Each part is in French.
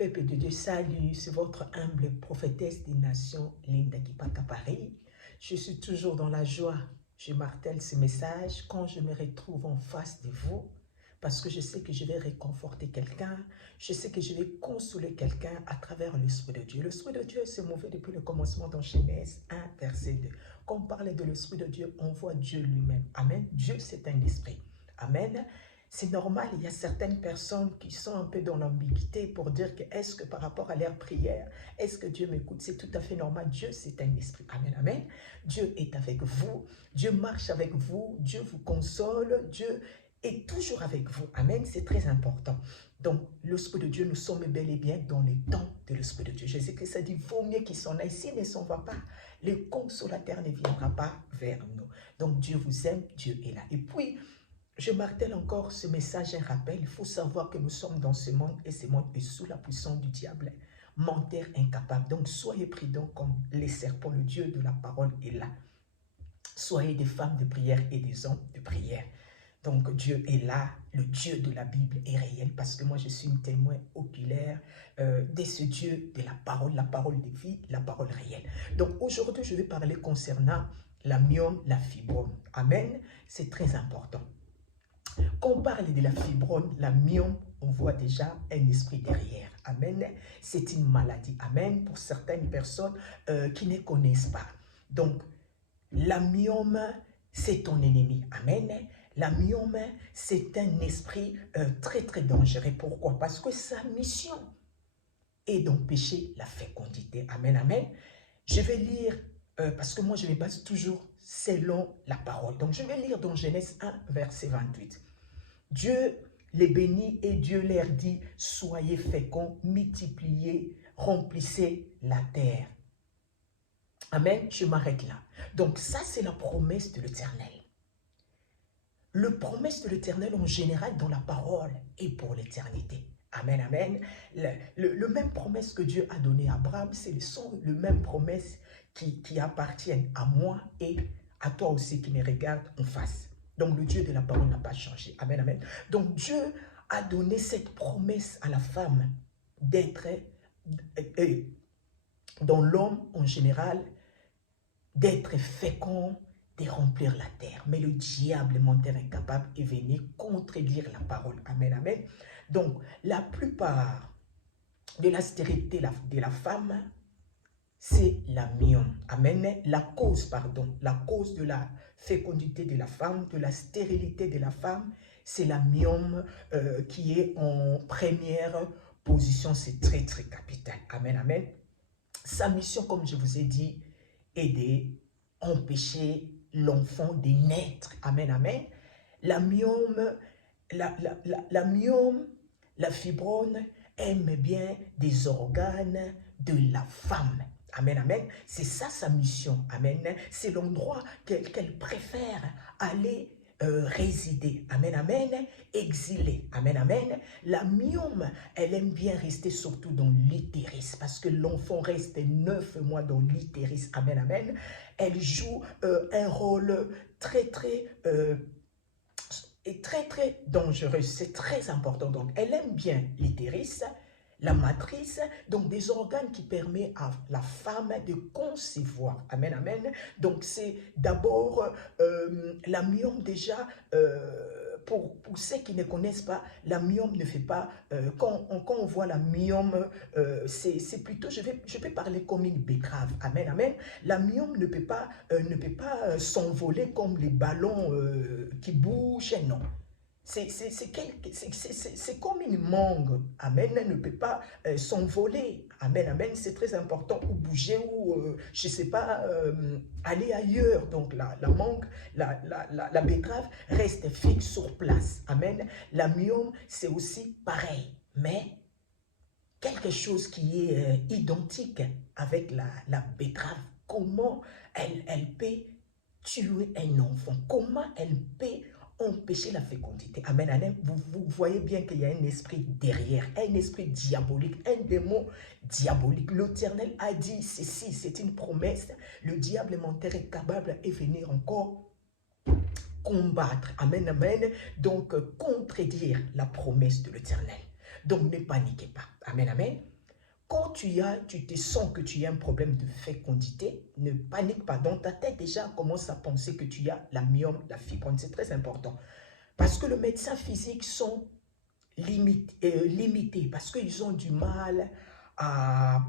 Peuple de Dieu, salut, c'est votre humble prophétesse des nations, Linda Kipaka Paris. Je suis toujours dans la joie. Je martèle ce message quand je me retrouve en face de vous, parce que je sais que je vais réconforter quelqu'un, je sais que je vais consoler quelqu'un à travers l'Esprit de Dieu. L'Esprit de Dieu s'est mouvé depuis le commencement dans Genèse 1, verset 2. Quand on parle de l'Esprit de Dieu, on voit Dieu lui-même. Amen. Dieu, c'est un esprit. Amen. C'est normal, il y a certaines personnes qui sont un peu dans l'ambiguïté pour dire que est-ce que par rapport à leur prière, est-ce que Dieu m'écoute? C'est tout à fait normal. Dieu, c'est un esprit. Amen, amen. Dieu est avec vous. Dieu marche avec vous. Dieu vous console. Dieu est toujours avec vous. Amen, c'est très important. Donc, l'Esprit de Dieu, nous sommes bel et bien dans le temps de l'Esprit de Dieu. Jésus-Christ a dit, vaut mieux qu'il s'en aille. S'il ne s'en va pas, le consolateur ne viendra pas vers nous. Donc, Dieu vous aime, Dieu est là. Et puis, je martèle encore ce message, un rappel. Il faut savoir que nous sommes dans ce monde et ce monde est sous la puissance du diable, menteur incapable. Donc, soyez prudents comme les serpents. Le Dieu de la parole est là. Soyez des femmes de prière et des hommes de prière. Donc, Dieu est là. Le Dieu de la Bible est réel parce que moi, je suis une témoin oculaire de ce Dieu de la parole de vie, la parole réelle. Donc, aujourd'hui, je vais parler concernant la myome, la fibrome. Amen. C'est très important. Quand on parle de la fibrome, la myome, on voit déjà un esprit derrière. Amen. C'est une maladie. Amen. Pour certaines personnes qui ne connaissent pas. Donc, la myome, c'est ton ennemi. Amen. La myome, c'est un esprit très, très dangereux. Pourquoi? Parce que sa mission est d'empêcher la fécondité. Amen. Amen. Je vais lire, parce que moi, je me base toujours selon la parole. Donc, je vais lire dans Genèse 1, verset 28. Dieu les bénit et Dieu leur dit, soyez féconds, multipliez, remplissez la terre. Amen, je m'arrête là. Donc ça, c'est la promesse de l'Éternel. Le promesse de l'Éternel en général dans la parole est pour l'éternité. Amen, amen. Le même promesse que Dieu a donné à Abraham, c'est le même promesse qui appartiennent à moi et à toi aussi qui me regarde en face. Donc, le Dieu de la parole n'a pas changé. Amen, amen. Donc, Dieu a donné cette promesse à la femme d'être, dans l'homme en général, d'être fécond, de remplir la terre. Mais le diable, menteur incapable, est venu contredire la parole. Amen, amen. Donc, la plupart de la stérilité de la femme, c'est la myome. Amen. La cause de la fécondité de la femme, de la stérilité de la femme, c'est la myome qui est en première position. C'est très, très capital. Amen, amen. Sa mission, comme je vous ai dit, est d'empêcher l'enfant de naître. Amen, amen. La myome, la myome, la fibrome aime bien des organes de la femme. Amen, amen. C'est ça sa mission. Amen. C'est l'endroit qu'elle préfère aller résider. Amen, amen. Exilé. Amen, amen. La myome, elle aime bien rester surtout dans l'utérus parce que l'enfant reste 9 mois dans l'utérus. Amen, amen. Elle joue un rôle très, très dangereux. C'est très important. Donc, elle aime bien l'utérus, la matrice, donc des organes qui permettent à la femme de concevoir. Amen, amen. Donc, c'est d'abord la myome déjà, pour ceux qui ne connaissent pas, la myome ne fait pas, quand on voit la myome, c'est plutôt, je vais parler comme une betterave. Amen, amen. La myome ne peut pas s'envoler comme les ballons qui bougent, non. C'est comme une mangue. Amen. Elle ne peut pas s'envoler. Amen. Amen. C'est très important. Ou bouger, ou, je ne sais pas, aller ailleurs. Donc, la mangue, la betterave reste fixe sur place. Amen. La myome, c'est aussi pareil. Mais quelque chose qui est identique avec la betterave. Comment elle peut tuer un enfant? Comment elle peut empêcher la fécondité? Amen, amen. Vous voyez bien qu'il y a un esprit derrière, un esprit diabolique, un démon diabolique. L'Éternel a dit ceci, c'est une promesse. Le diable menteur est capable de venir encore combattre. Amen, amen. Donc, contredire la promesse de l'Éternel. Donc, ne paniquez pas. Amen, amen. tu te sens que tu as un problème de fécondité, ne panique pas. Dans ta tête, déjà, commence à penser que tu as la myome, la fibrome. C'est très important. Parce que les médecins physiques sont limités, parce qu'ils ont du mal à,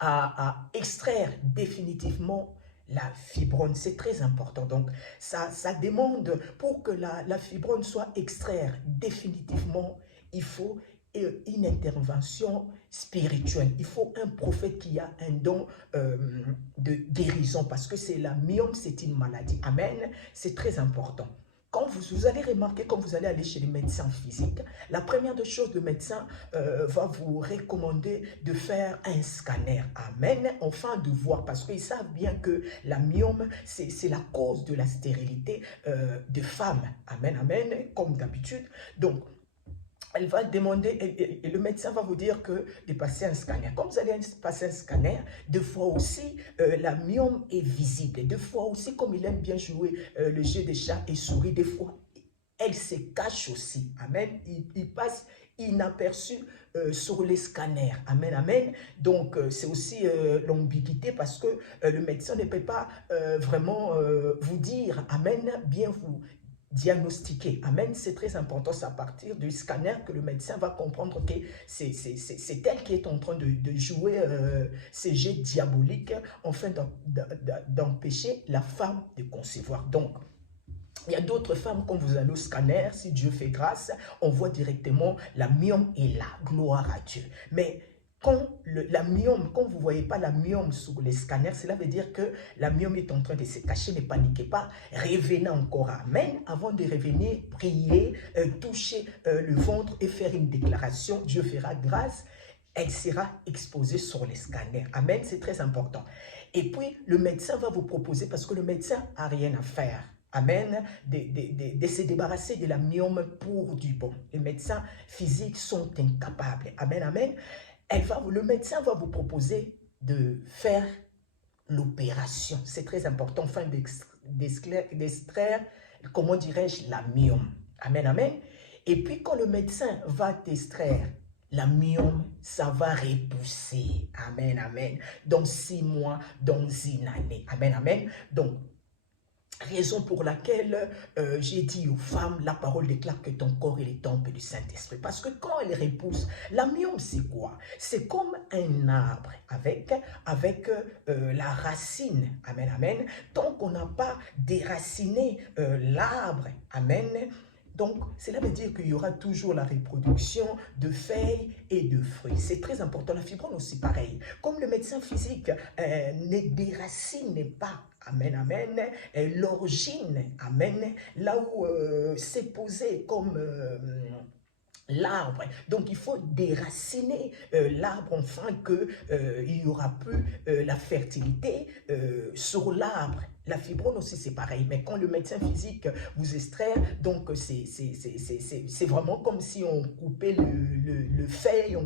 à extraire définitivement la fibrone. C'est très important. Donc, ça demande, pour que la fibrone soit extraite définitivement, il faut une intervention spirituelle. Il faut un prophète qui a un don de guérison, parce que c'est la myome, c'est une maladie. Amen. C'est très important. Quand vous allez remarquer, quand vous allez aller chez les médecins physiques, la première des choses, le médecin va vous recommander de faire un scanner. Amen. Enfin, de voir, parce qu'ils savent bien que la myome, c'est la cause de la stérilité des femmes. Amen, amen, comme d'habitude. Donc, elle va demander, et le médecin va vous dire que de passer un scanner. Comme vous allez passer un scanner, deux fois aussi, la myome est visible. Deux fois aussi, comme il aime bien jouer le jeu des chats et souris, des fois, elle se cache aussi. Amen. Il passe inaperçu sur les scanners. Amen, amen. Donc, c'est aussi l'ambiguïté, parce que le médecin ne peut pas vraiment vous dire, amen, bien vous diagnostiquer. Amen, c'est très important. C'est à partir du scanner que le médecin va comprendre que c'est elle qui est en train de jouer ces jets diaboliques afin d'empêcher la femme de concevoir. Donc, il y a d'autres femmes, quand vous allez au scanner, si Dieu fait grâce, on voit directement la myome est là, gloire à Dieu. Mais quand la myome, quand vous ne voyez pas la myome sur les scanners, cela veut dire que la myome est en train de se cacher. Ne paniquez pas, revenez encore, amen, avant de revenir, prier, toucher le ventre et faire une déclaration. Dieu fera grâce, elle sera exposée sur les scanners. Amen, c'est très important. Et puis, le médecin va vous proposer, parce que le médecin n'a rien à faire. Amen, de se débarrasser de la myome pour du bon. Les médecins physiques sont incapables. Amen, amen. Le médecin va vous proposer de faire l'opération. C'est très important, afin d'extraire, comment dirais-je, la myome. Amen, amen. Et puis, quand le médecin va t'extraire la myome, ça va repousser. Amen, amen. Dans 6 mois, dans une année. Amen, amen. Donc, raison pour laquelle j'ai dit aux femmes, la parole déclare que ton corps est le temple du Saint-Esprit. Parce que quand elle repousse, la myome c'est quoi? C'est comme un arbre avec la racine. Amen, amen. Tant qu'on n'a pas déraciné l'arbre, amen. Donc, cela veut dire qu'il y aura toujours la reproduction de feuilles et de fruits. C'est très important. La fibrome aussi pareil. Comme le médecin physique ne déracine pas, amen, amen, l'origine, amen, là où c'est posé comme l'arbre. Donc, il faut déraciner l'arbre afin qu'il n'y aura plus la fertilité sur l'arbre. La fibrome aussi, c'est pareil. Mais quand le médecin physique vous extrait, donc c'est vraiment comme si on coupait le feuille,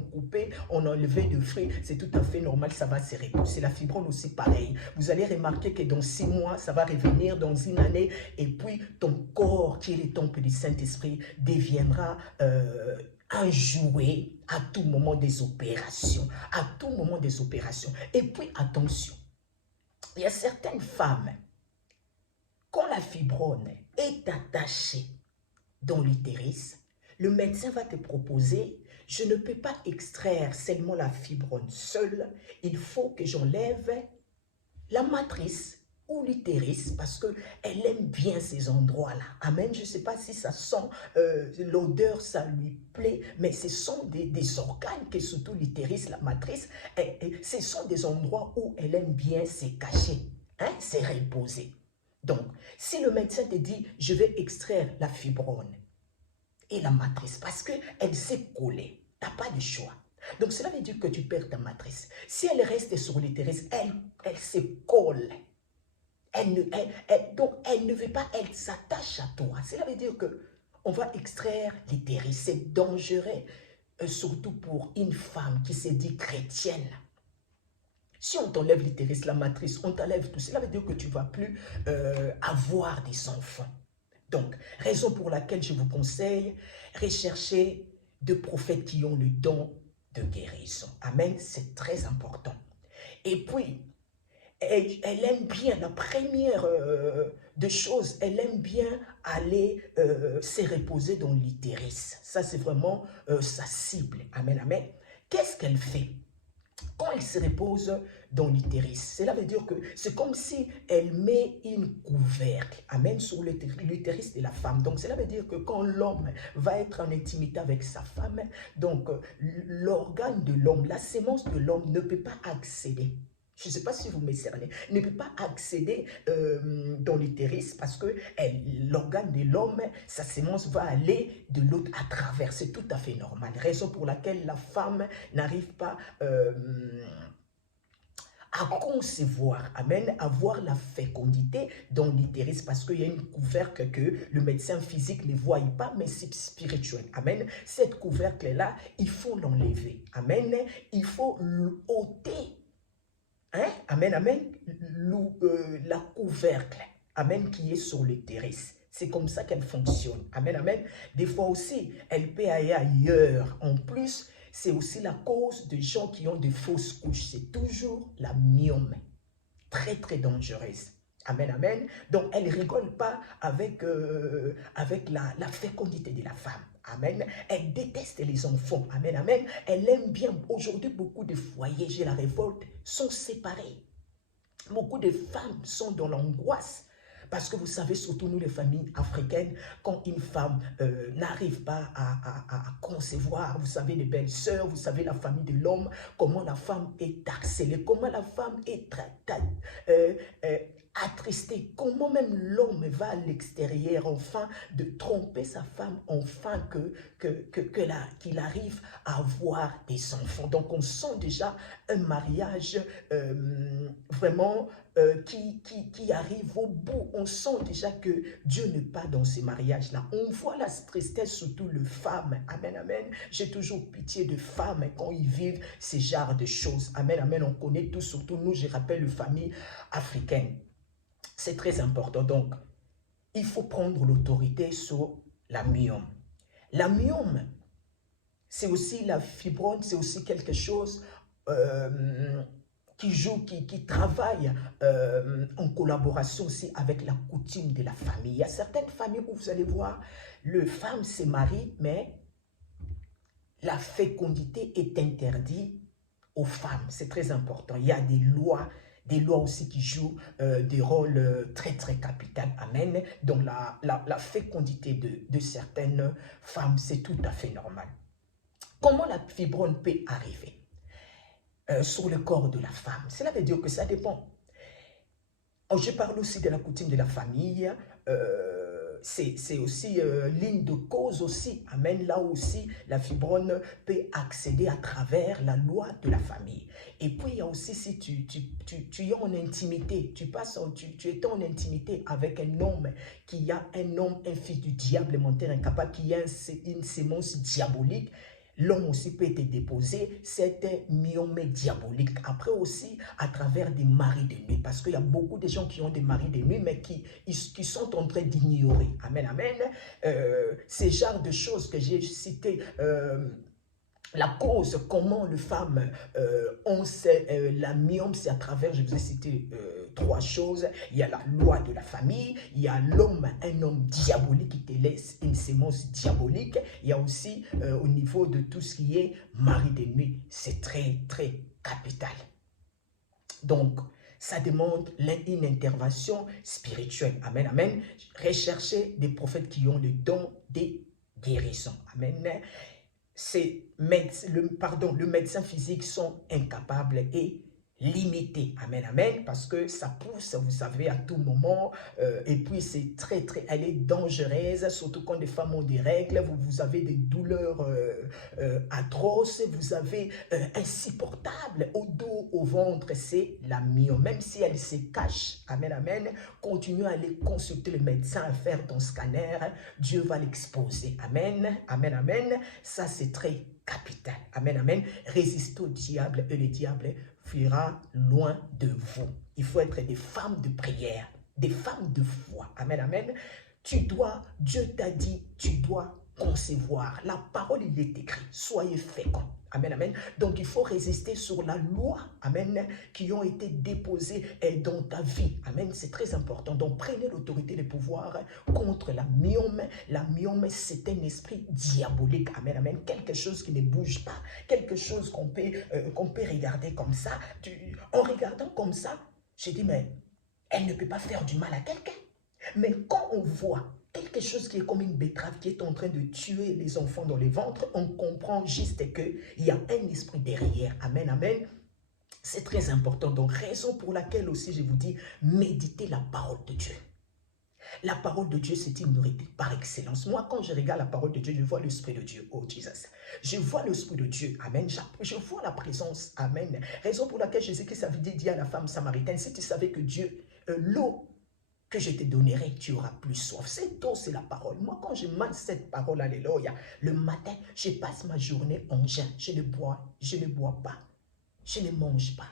on enlevait le fruit. C'est tout à fait normal, ça va se repousser. La fibrome aussi, pareil. Vous allez remarquer que dans 6 mois, ça va revenir dans une année. Et puis, ton corps, qui est le temple du Saint-Esprit, deviendra un jouet à tout moment des opérations. À tout moment des opérations. Et puis, attention, il y a certaines femmes, quand la fibrome est attachée dans l'utérus, le médecin va te proposer, je ne peux pas extraire seulement la fibrome seule, il faut que j'enlève la matrice ou l'utérus, parce qu'elle aime bien ces endroits-là. Amen. Je ne sais pas si ça sent, l'odeur, ça lui plaît, mais ce sont des organes, que surtout l'utérus, la matrice, ce sont des endroits où elle aime bien se cacher, hein, se reposer. Donc, si le médecin te dit, je vais extraire la fibrome et la matrice, parce qu'elle s'est collée, tu n'as pas de choix. Donc, cela veut dire que tu perds ta matrice. Si elle reste sur l'utérus, elle se colle. Donc, elle ne veut pas, elle s'attache à toi. Cela veut dire qu'on va extraire l'utérus. C'est dangereux, surtout pour une femme qui se dit chrétienne. Si on t'enlève l'utérus, la matrice, on t'enlève tout, cela veut dire que tu ne vas plus avoir des enfants. Donc, raison pour laquelle je vous conseille, recherchez des prophètes qui ont le don de guérison. Amen, c'est très important. Et puis, elle aime bien, la première des choses, elle aime bien aller se reposer dans l'utérus. Ça, c'est vraiment sa cible. Amen, amen. Qu'est-ce qu'elle fait? Quand elle se repose dans l'utérus, cela veut dire que c'est comme si elle met une couvercle, amen, sur l'utérus de la femme. Donc cela veut dire que quand l'homme va être en intimité avec sa femme, donc l'organe de l'homme, la sémence de l'homme ne peut pas accéder. Je ne sais pas si vous me cernez, ne peut pas accéder dans l'utérus parce que l'organe de l'homme, sa sémence va aller de l'autre à travers. C'est tout à fait normal. Raison pour laquelle la femme n'arrive pas à concevoir, amen, avoir la fécondité dans l'utérus parce qu'il y a une couvercle que le médecin physique ne voit pas, mais c'est spirituel, amen. Cette couvercle-là, il faut l'enlever, amen. Il faut l'ôter. Hein? Amen, amen. La couvercle, amen, qui est sur l'utérus. C'est comme ça qu'elle fonctionne. Amen, amen. Des fois aussi, elle peut aller ailleurs. En plus, c'est aussi la cause de gens qui ont des fausses couches. C'est toujours la myome. Très, très dangereuse. Amen, amen. Donc, elle ne rigole pas avec, la fécondité de la femme. Amen. Elle déteste les enfants. Amen, amen. Elle aime bien. Aujourd'hui, beaucoup de foyers, j'ai la révolte, sont séparés. Beaucoup de femmes sont dans l'angoisse. Parce que vous savez, surtout nous les familles africaines, quand une femme n'arrive pas à concevoir, vous savez les belles sœurs, vous savez la famille de l'homme, comment la femme est harcelée, comment la femme est attristé, comment même l'homme va à l'extérieur, enfin, de tromper sa femme, enfin, qu'il arrive à avoir des enfants. Donc, on sent déjà un mariage vraiment qui arrive au bout. On sent déjà que Dieu n'est pas dans ces mariages-là. On voit la tristesse, surtout les femmes. Amen, amen. J'ai toujours pitié de femmes quand ils vivent ces genres de choses. Amen, amen. On connaît tous, surtout nous, je rappelle, les familles africaines. C'est très important. Donc, il faut prendre l'autorité sur la myome. La myome, c'est aussi la fibrome, c'est aussi quelque chose qui joue, qui travaille en collaboration aussi avec la coutume de la famille. Il y a certaines familles où vous allez voir, le femme se marie, mais la fécondité est interdite aux femmes. C'est très important. Il y a des lois aussi qui jouent des rôles très, très capitaux. Amen. Donc, la fécondité de certaines femmes, c'est tout à fait normal. Comment la fibrome peut arriver sur le corps de la femme? Cela veut dire que ça dépend. Je parle aussi de la coutume de la famille. C'est aussi ligne de cause aussi. Amen. Là aussi, la fibrome peut accéder à travers la loi de la famille. Et puis, il y a aussi si tu es en intimité, tu es en intimité avec un homme qui a un fils du diable menteur incapable, qui a une sémence diabolique, l'homme aussi peut te déposer cette myome diabolique. Après aussi, à travers des maris de nuit. Parce qu'il y a beaucoup de gens qui ont des maris de nuit, mais qui sont en train d'ignorer. Amen, amen. Ces genres de choses que j'ai citées, la cause, comment les femmes ont la myome, c'est à travers, je vous ai cité trois choses. Il y a la loi de la famille, il y a l'homme, un homme diabolique qui te laisse une sémence diabolique. Il y a aussi au niveau de tout ce qui est mari de nuit. C'est très, très capital. Donc, ça demande une intervention spirituelle. Amen, amen. Recherchez des prophètes qui ont le don des guérisons. Amen. Le médecin physique sont incapables et limités. Amen, amen. Parce que ça pousse, vous savez, à tout moment. Et puis, c'est très, très, elle est dangereuse. Surtout quand les femmes ont des règles. Vous avez des douleurs atroces. Vous avez insupportable au dos, au ventre. C'est la myome. Même si elle se cache. Amen, amen. Continue à aller consulter le médecin, à faire ton scanner. Dieu va l'exposer. Amen, amen, amen. Ça, c'est très capital. Amen, amen. Résistez au diable et le diable fuira loin de vous. Il faut être des femmes de prière, des femmes de foi. Amen, amen. Dieu t'a dit, tu dois concevoir. La parole, il est écrit, soyez féconds. Amen, amen. Donc, il faut résister sur la loi, amen, qui ont été déposées dans ta vie. Amen, c'est très important. Donc, prenez l'autorité des pouvoirs contre la myome. La myome, c'est un esprit diabolique. Amen, amen. Quelque chose qui ne bouge pas. Quelque chose qu'on peut regarder comme ça. En regardant comme ça, je dis, mais elle ne peut pas faire du mal à quelqu'un. Mais quand on voit quelque chose qui est comme une betterave qui est en train de tuer les enfants dans les ventres, on comprend juste qu'il y a un esprit derrière. Amen, amen. C'est très important. Donc, raison pour laquelle aussi je vous dis, méditez la parole de Dieu. La parole de Dieu, c'est une nourriture par excellence. Moi, quand je regarde la parole de Dieu, je vois l'Esprit de Dieu. Oh, Jesus. Je vois l'Esprit de Dieu. Amen. Je vois la présence. Amen. Raison pour laquelle Jésus-Christ avait dit à la femme samaritaine, si tu savais que Dieu, l'eau que je te donnerai, tu auras plus soif. Cette eau, c'est la parole. Moi, quand je mange cette parole, alléluia, le matin, je passe ma journée en jeûne. Je ne bois pas. Je ne mange pas.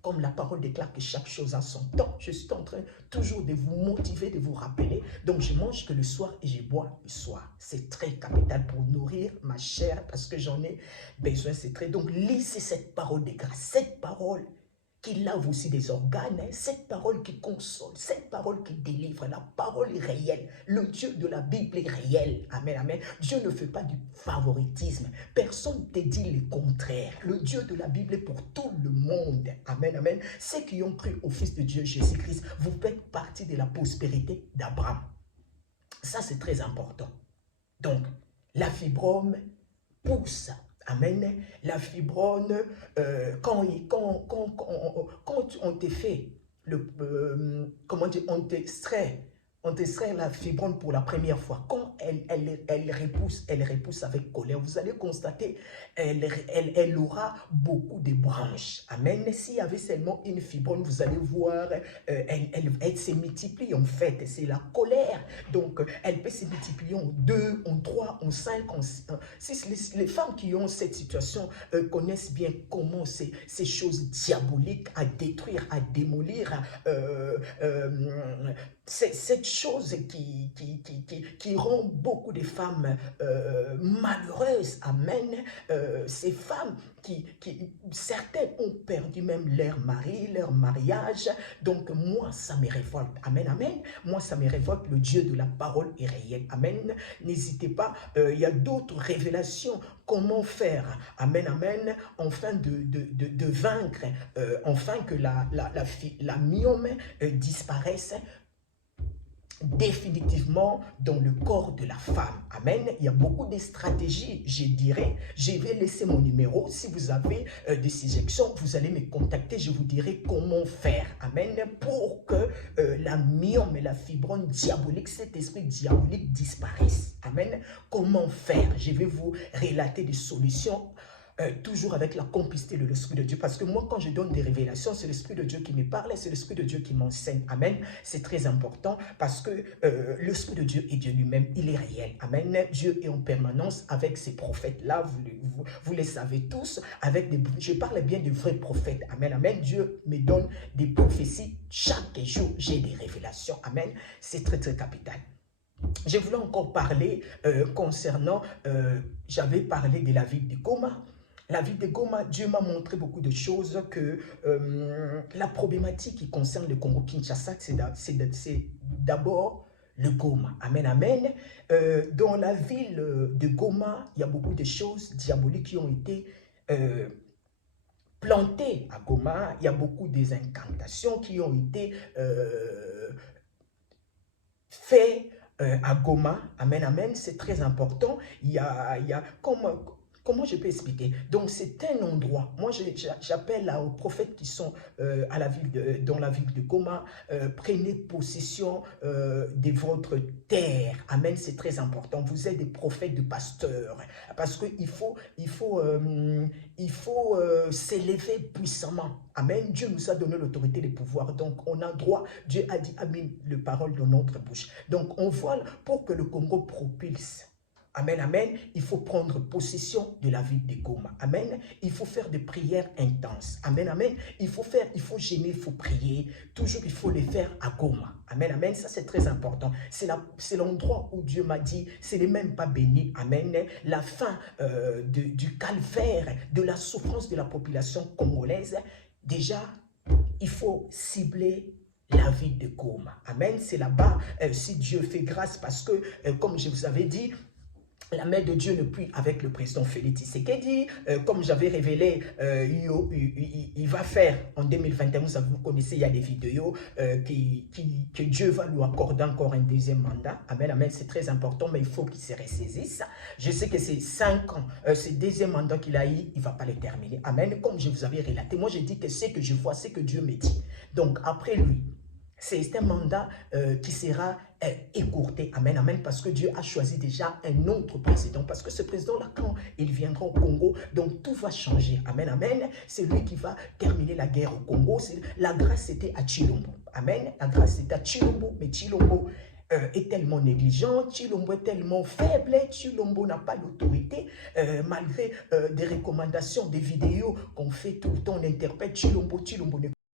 Comme la parole déclare que chaque chose a son temps, je suis en train toujours de vous motiver, de vous rappeler. Donc, je mange que le soir et je bois le soir. C'est très capital pour nourrir ma chair parce que j'en ai besoin. C'est très. Donc, lisez cette parole de grâce. Cette parole qui lave aussi des organes, cette parole qui console, cette parole qui délivre, la parole est réelle. Le Dieu de la Bible est réel. Amen, amen. Dieu ne fait pas du favoritisme. Personne ne te dit le contraire. Le Dieu de la Bible est pour tout le monde. Amen, amen. Ceux qui ont cru au Fils de Dieu, Jésus-Christ, vous faites partie de la prospérité d'Abraham. Ça, c'est très important. Donc, la fibrome pousse. Amen. La fibrone, quand on te fait, comment dire, on t'extrait la fibrone pour la première fois. Quand elle repousse avec colère, vous allez constater, elle aura beaucoup de branches. Amen. S'il y avait seulement une fibrone, vous allez voir, elle se multiplie en fait. C'est la colère. Donc, elle peut se multiplier en 2, en 3, en 5, en 6. Les femmes qui ont cette situation connaissent bien comment ces choses diaboliques à détruire, à démolir, c'est cette chose qui rend beaucoup de femmes malheureuses. Amen. Ces femmes certaines ont perdu même leur mari, leur mariage. Donc moi, ça me révolte. Amen, amen. Moi, ça me révolte. Le Dieu de la parole est réel. Amen. N'hésitez pas. Il y a d'autres révélations. Comment faire. Amen, amen. Enfin de vaincre. Enfin que la myome disparaisse définitivement dans le corps de la femme. Amen. Il y a beaucoup de stratégies, je dirais. Je vais laisser mon numéro. Si vous avez des suggestions, vous allez me contacter. Je vous dirai comment faire. Amen. Pour que la myome et la fibrone diabolique, cet esprit diabolique disparaisse. Amen. Comment faire? Je vais vous relater des solutions. Toujours avec la complicité de l'Esprit de Dieu. Parce que moi, quand je donne des révélations, c'est l'Esprit de Dieu qui me parle, c'est l'Esprit de Dieu qui m'enseigne. Amen. C'est très important parce que l'Esprit de Dieu est Dieu lui-même. Il est réel. Amen. Dieu est en permanence avec ces prophètes-là. Vous les savez tous. Je parle bien de vrais prophètes. Amen. Amen. Dieu me donne des prophéties. Chaque jour, j'ai des révélations. Amen. C'est très, très capital. Je voulais encore parler concernant, j'avais parlé de la ville de Goma. La ville de Goma, Dieu m'a montré beaucoup de choses que la problématique qui concerne le Congo-Kinshasa, c'est d'abord le Goma. Amen, amen. Dans la ville de Goma, il y a beaucoup de choses diaboliques qui ont été plantées à Goma. Il y a beaucoup d'incantations qui ont été faites à Goma. Amen, amen. C'est très important. Il y a comment je peux expliquer? Donc, c'est un endroit. Moi, j'appelle aux prophètes qui sont dans la ville de Goma, prenez possession de votre terre. Amen, c'est très important. Vous êtes des prophètes, des pasteurs. Parce qu'il faut s'élever puissamment. Amen. Dieu nous a donné l'autorité et le pouvoir. Donc, on a droit. Dieu a dit, a mis les paroles dans notre bouche. Donc, on voit pour que le Congo propulse Amen, amen. Il faut prendre possession de la ville de Goma. Amen. Il faut faire des prières intenses. Amen, amen. Il faut gêner, il faut prier. Toujours, il faut les faire à Goma. Amen, amen. Ça, c'est très important. C'est l'endroit où Dieu m'a dit, ce n'est même pas béni. Amen. La fin du calvaire, de la souffrance de la population congolaise. Déjà, il faut cibler la ville de Goma. Amen. C'est là-bas, si Dieu fait grâce, parce que, comme je vous avais dit, la main de Dieu ne plus avec le président Félix Tshisekedi, comme j'avais révélé, il va faire en 2021, vous connaissez, il y a des vidéos que Dieu va lui accorder encore un deuxième mandat. Amen, amen, c'est très important, mais il faut qu'il se ressaisisse. Je sais que c'est 5 ans, ce deuxième mandat qu'il a eu, il ne va pas le terminer. Amen, comme je vous avais relaté, moi je dis que ce que je vois, c'est que Dieu me dit. Donc après lui, c'est un mandat qui sera écourté. Amen, amen, parce que Dieu a choisi déjà un autre président. Parce que ce président-là, quand il viendra au Congo, donc tout va changer. Amen, amen. C'est lui qui va terminer la guerre au Congo. La grâce était à Tshilombo. Amen. La grâce était à Tshilombo, mais Tshilombo est tellement négligent, Tshilombo est tellement faible, Tshilombo n'a pas l'autorité, malgré des recommandations, des vidéos qu'on fait tout le temps, on interprète Tshilombo ne